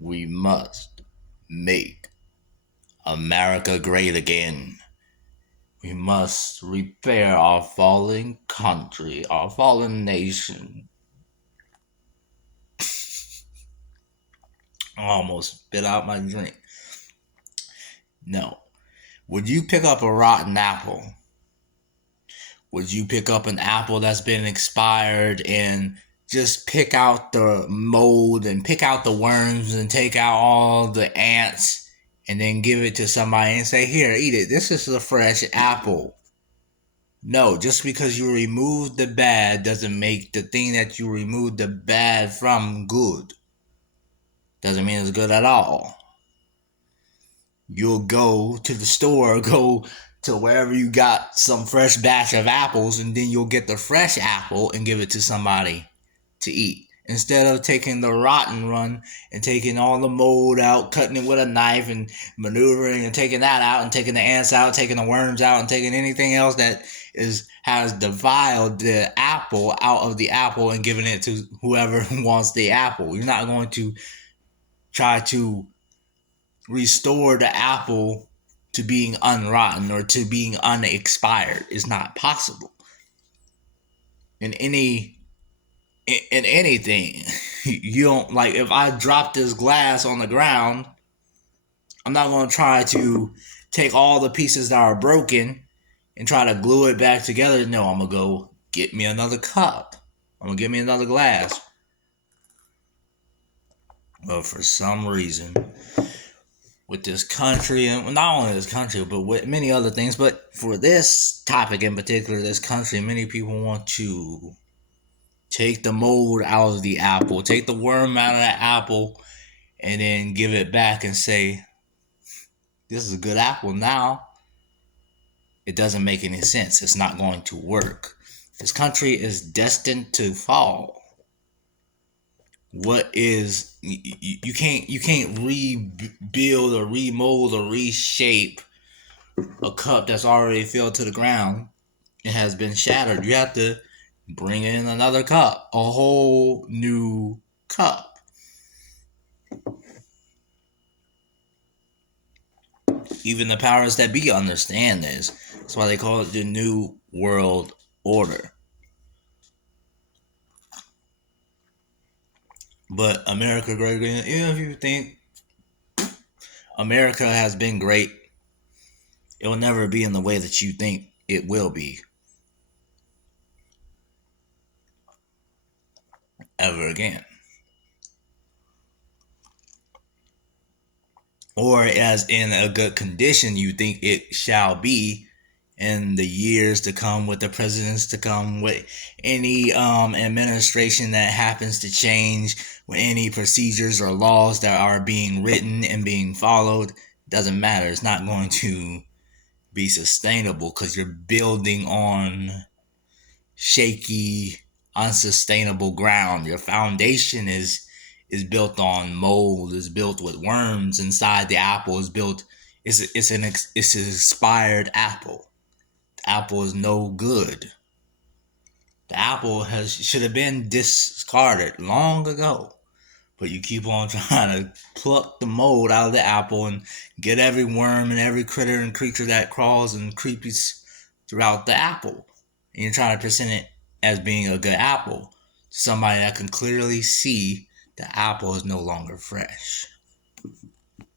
We must make America great again. We must repair our fallen country, our fallen nation. I almost spit out my drink. No. Would you pick up a rotten apple? Would you pick up an apple that's been expired and just pick out the mold and pick out the worms and take out all the ants and then give it to somebody and say, here, eat it. This is a fresh apple. No, just because you remove the bad doesn't make the thing that you removed the bad from good. Doesn't mean it's good at all. You'll go to the store, go to wherever you got some fresh batch of apples, and then you'll get the fresh apple and give it to somebody to eat. Instead of taking the rotten one and taking all the mold out, cutting it with a knife and maneuvering and taking that out and taking the ants out, taking the worms out and taking anything else that has defiled the apple out of the apple and giving it to whoever wants the apple. You're not going to try to restore the apple to being unrotten or to being unexpired. It's not possible. In anything, you don't, like, if I drop this glass on the ground, I'm not going to try to take all the pieces that are broken and try to glue it back together. No, I'm going to go get me another cup. I'm going to get me another glass. But for some reason, with this country, and not only this country, but with many other things, but for this topic in particular, this country, many people want to take the mold out of the apple, take the worm out of that apple, and then give it back and say, this is a good apple now. It doesn't make any sense. It's not going to work. This country is destined to fall. What is you can't rebuild or remold or reshape a cup that's already filled to the ground. It has been shattered. You have to bring in another cup, a whole new cup. Even the powers that be understand this. That's why they call it the New World Order. But America great again. Even if you think America has been great, it will never be in the way that you think it will be. Ever again. Or as in a good condition you think it shall be in the years to come, with the presidents to come, with any administration that happens to change, with any procedures or laws that are being written and being followed. Doesn't matter. It's not going to be sustainable because you're building on shaky, unsustainable ground. Your foundation is built on mold, is built with worms inside the apple, is built. It's an expired apple. The apple is no good. The apple should have been discarded long ago. But you keep on trying to pluck the mold out of the apple and get every worm and every critter and creature that crawls and creeps throughout the apple. And you're trying to present it as being a good apple to somebody that can clearly see the apple is no longer fresh.